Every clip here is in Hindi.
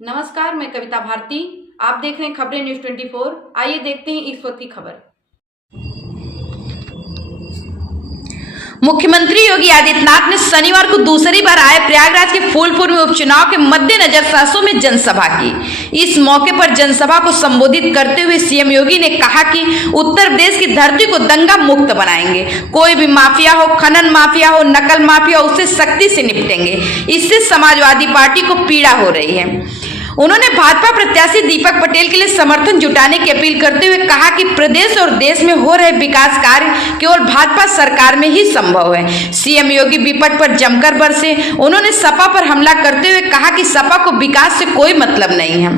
नमस्कार, मैं कविता भारती। आप देख रहे हैं खबरें न्यूज 24। आइए देखते हैं इस वक्त की खबर। मुख्यमंत्री योगी आदित्यनाथ ने शनिवार को दूसरी बार आए प्रयागराज के फूलपुर में उपचुनाव के मद्देनजर सरसों में जनसभा की। इस मौके पर जनसभा को संबोधित करते हुए सीएम योगी ने कहा कि उत्तर प्रदेश की धरती को दंगा मुक्त बनाएंगे। कोई भी माफिया हो, खनन माफिया हो, नकल माफिया हो, उससे सख्ती से निपटेंगे। इससे समाजवादी पार्टी को पीड़ा हो रही है। उन्होंने भाजपा प्रत्याशी दीपक पटेल के लिए समर्थन जुटाने की अपील करते हुए कहा कि प्रदेश और देश में हो रहे विकास कार्य केवल भाजपा सरकार में ही संभव है। सीएम योगी विपक्ष पर जमकर बरसे। उन्होंने सपा पर हमला करते हुए कहा कि सपा को विकास से कोई मतलब नहीं है।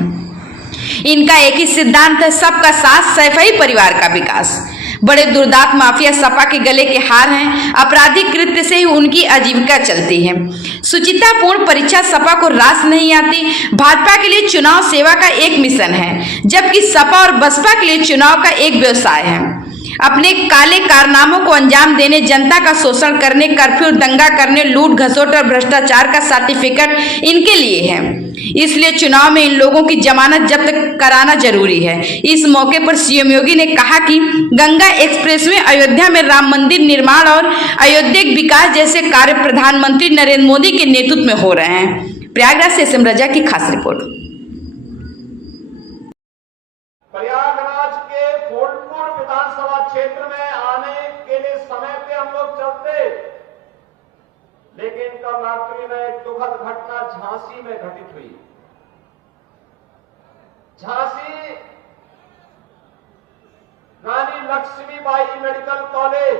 इनका एक ही सिद्धांत है, सबका साथ, सैफई परिवार का विकास। बड़े दुर्दांत माफिया सपा के गले के हार हैं। आपराधिक कृत्य से ही उनकी आजीविका चलती है। सुचितापूर्ण परीक्षा सपा को रास नहीं आती। भाजपा के लिए चुनाव सेवा का एक मिशन है, जबकि सपा और बसपा के लिए चुनाव का एक व्यवसाय है। अपने काले कारनामों को अंजाम देने, जनता का शोषण करने, कर्फ्यू दंगा करने, लूट घसोट और भ्रष्टाचार का सर्टिफिकेट इनके लिए है। इसलिए चुनाव में इन लोगों की जमानत जब्त कराना जरूरी है। इस मौके पर सीएम योगी ने कहा कि गंगा एक्सप्रेसवे, अयोध्या में राम मंदिर निर्माण और अयोध्या विकास जैसे कार्य प्रधानमंत्री नरेंद्र मोदी के नेतृत्व में हो रहे हैं। प्रयागराज से एसएम रजा की खास रिपोर्ट। प्रयागराज के फूलपुर विधानसभा क्षेत्र में आने के लिए समय पे हम लोग चलते, लेकिन कल रात्रि में एक दुखद घटना झांसी में घटित हुई। झांसी रानी लक्ष्मीबाई मेडिकल कॉलेज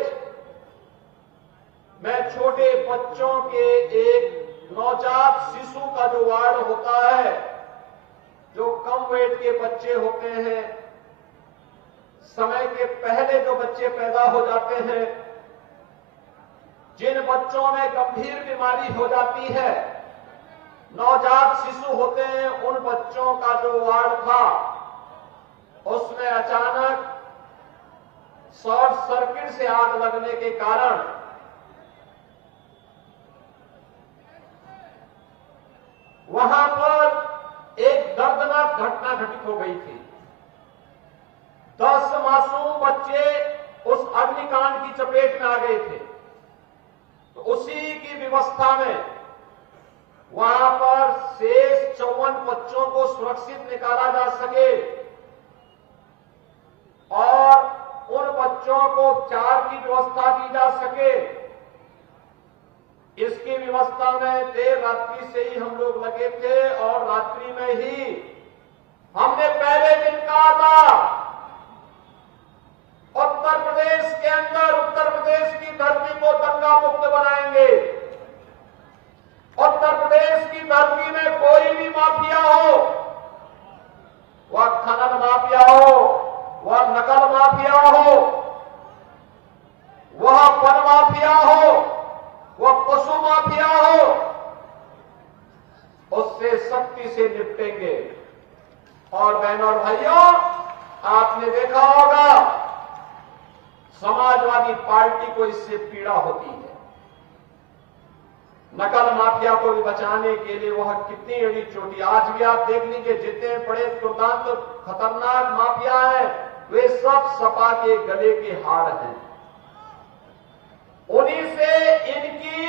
में छोटे बच्चों के एक नवजात शिशु का जो वार्ड होता है, जो कम वेट के बच्चे होते हैं, समय के पहले जो बच्चे पैदा हो जाते हैं, जिन बच्चों में गंभीर बीमारी हो जाती है, नवजात शिशु होते हैं, उन बच्चों का जो वार्ड था, उसमें अचानक शॉर्ट सर्किट से आग लगने के कारण वहां पर एक दर्दनाक घटना घटित हो गई थी। 10 मासूम बच्चे उस अग्निकांड की चपेट में आ गए थे। तो उसी की व्यवस्था में वहां पर शेष 54 बच्चों को सुरक्षित निकाला जा सके और उन बच्चों को उपचार की व्यवस्था दी जा सके, इसकी व्यवस्था में देर रात्रि से ही हम लोग लगे थे। और रात्रि में ही हमने पहले दिन कहा था, उत्तर प्रदेश के अंदर, उत्तर प्रदेश की धरती को दंगा मुक्त बनाएंगे। उत्तर प्रदेश की धरती में कोई भी माफिया हो, वह खनन माफिया हो, वह नकल माफिया हो, वह वन माफिया हो, वह पशु माफिया हो, उससे सख्ती से निपटेंगे। और बहनों और भाइयों, आपने देखा होगा समाजवादी पार्टी को इससे पीड़ा होती है। नकल माफिया को भी बचाने के लिए वह कितनी एड़ी चोटी, आज भी आप देख लीजिए, जितने बड़े दुर्दांत खतरनाक माफिया हैं, वे सब सपा के गले के हार हैं। उन्हीं से इनकी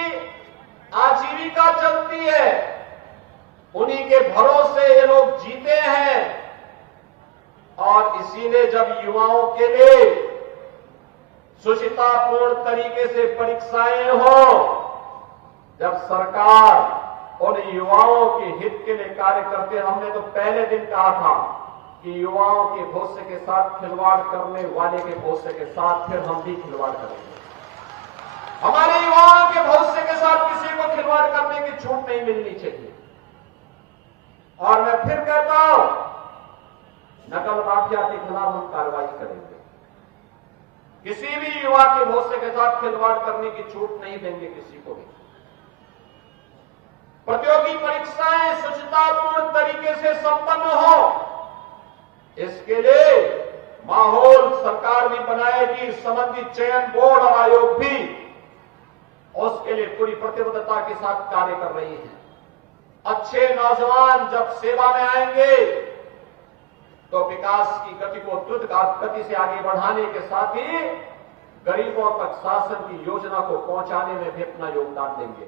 आजीविका चलती है, उन्हीं के भरोसे ये लोग जीते हैं। और इसीलिए जब युवाओं के लिए सुचितापूर्ण तरीके से परीक्षाएं हो, जब सरकार उन युवाओं के हित के लिए कार्य करते, हमने तो पहले दिन कहा था कि युवाओं के भविष्य के साथ खिलवाड़ करने वाले के भविष्य के साथ फिर हम भी खिलवाड़ करेंगे। हमारे युवाओं के भविष्य के साथ किसी को खिलवाड़ करने की छूट नहीं मिलनी चाहिए। और मैं फिर कहता हूं, नकल माफिया के खिलाफ हम कार्रवाई करेंगे। किसी भी युवा के भविष्य के साथ खिलवाड़ करने की छूट नहीं देंगे किसी को भी। प्रतियोगी परीक्षाएं सुचितापूर्ण तरीके से संपन्न हो, इसके लिए माहौल सरकार भी बनाएगी, संबंधित चयन बोर्ड और आयोग भी। उसके लिए पूरी प्रतिबद्धता के साथ कार्य कर रही है। अच्छे नौजवान जब सेवा में आएंगे तो विकास की गति को द्रुत गति से आगे बढ़ाने के साथ ही गरीबों तक शासन की योजना को पहुंचाने में भी अपना योगदान देंगे।